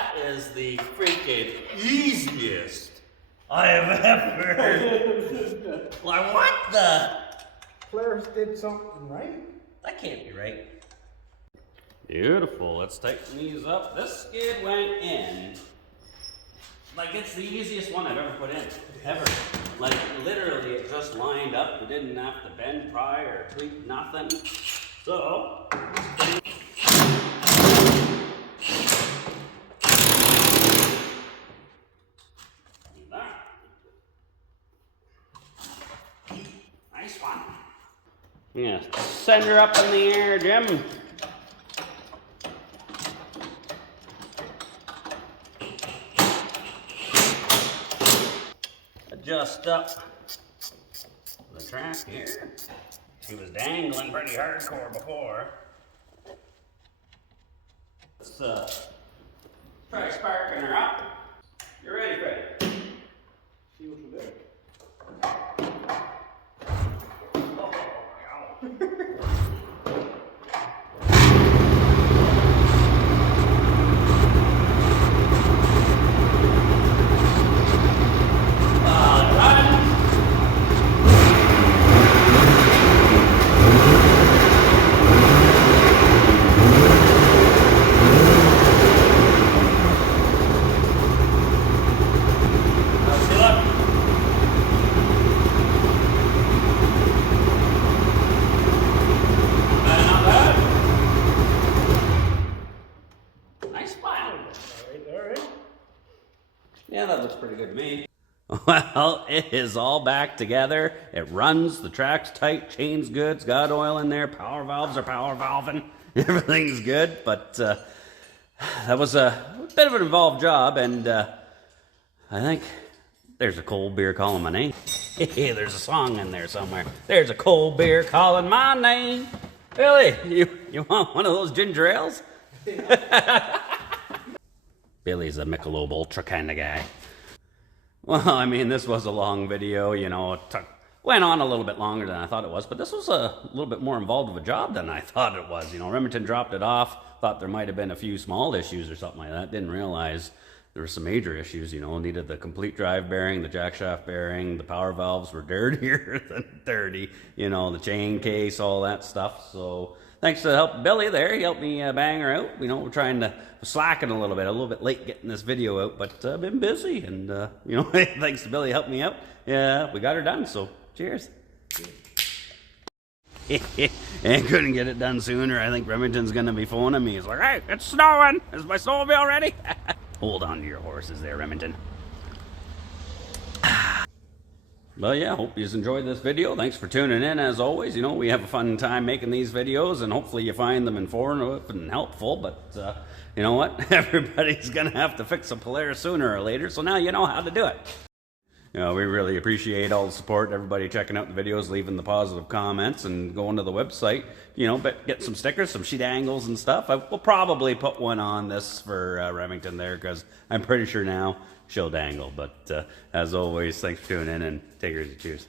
that is the freaking easiest I have ever. Like, what the? Polaris did something right. That can't be right. Beautiful. Let's tighten these up. This skid went in. Like, it's the easiest one I've ever put in. Ever. Like, literally, it just lined up. It didn't have to bend, pry, or tweak, nothing. So. Nice one. Yeah, send her up in the air, Jim. Adjust up the track here. She was dangling pretty hardcore before. Let's try sparking her up. You ready, Fred? See what you did. Yeah, that looks pretty good to me. Well, it is all back together. It runs, the track's tight, chain's good, it's got oil in there, power valves are power valving, everything's good, but that was a bit of an involved job, and I think there's a cold beer calling my name. Hey, there's a song in there somewhere. There's a cold beer calling my name. Billy, you want one of those ginger ales? Billy's a Michelob Ultra kind of guy. Well, I mean, this was a long video, you know, it went on a little bit longer than I thought it was, but this was a little bit more involved of a job than I thought it was. You know, Remington dropped it off, thought there might have been a few small issues or something like that, didn't realize there were some major issues, you know, needed the complete drive bearing, the jack shaft bearing, the power valves were dirtier than dirty, you know, the chain case, all that stuff, so thanks to the help of Billy there, he helped me bang her out. You know, we're trying to slacken a little bit late getting this video out, but I've been busy, and you know, thanks to Billy helping me out. Yeah, we got her done. So, cheers. And couldn't get it done sooner. I think Remington's gonna be phoning me. He's like, "Hey, it's snowing. Is my snowmobile ready?" Hold on to your horses there, Remington. Well, yeah, hope you enjoyed this video. Thanks for tuning in, as always. You know, we have a fun time making these videos, and hopefully you find them informative and helpful, but you know what? Everybody's gonna have to fix a Polaris sooner or later, so now you know how to do it. You know, we really appreciate all the support, everybody checking out the videos, leaving the positive comments, and going to the website, you know, but get some stickers, some sheet angles and stuff. We'll probably put one on this for Remington there, because I'm pretty sure now she'll dangle. But as always, thanks for tuning in, and take it easy. Cheers.